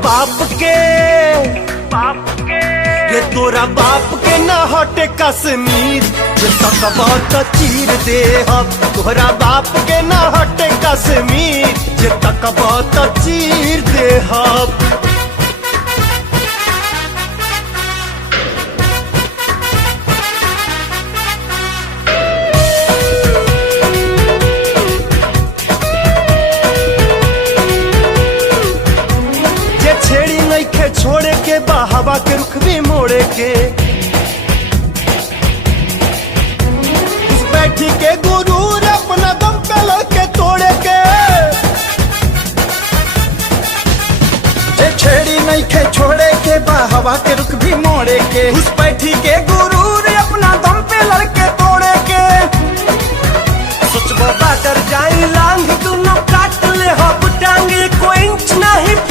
बाप के रे तोरा बाप के न हटे कश्मीर जे तकबा त चीर दे हम। तोरा बाप के न हटे कश्मीर जे तकबा त चीर दे हम। छेड़ी नहीं खे छोड़े के हवा के रुख भी मोड़े के उस बैठी के गुरूर अपना दम पे लड़के तोड़े के। छेड़ी नहीं खे छोड़े के हवा के रुख भी मोड़े के उस बैठी के गुरूर अपना दम पे लड़के तोड़े के। सोचबो बाटर जाइला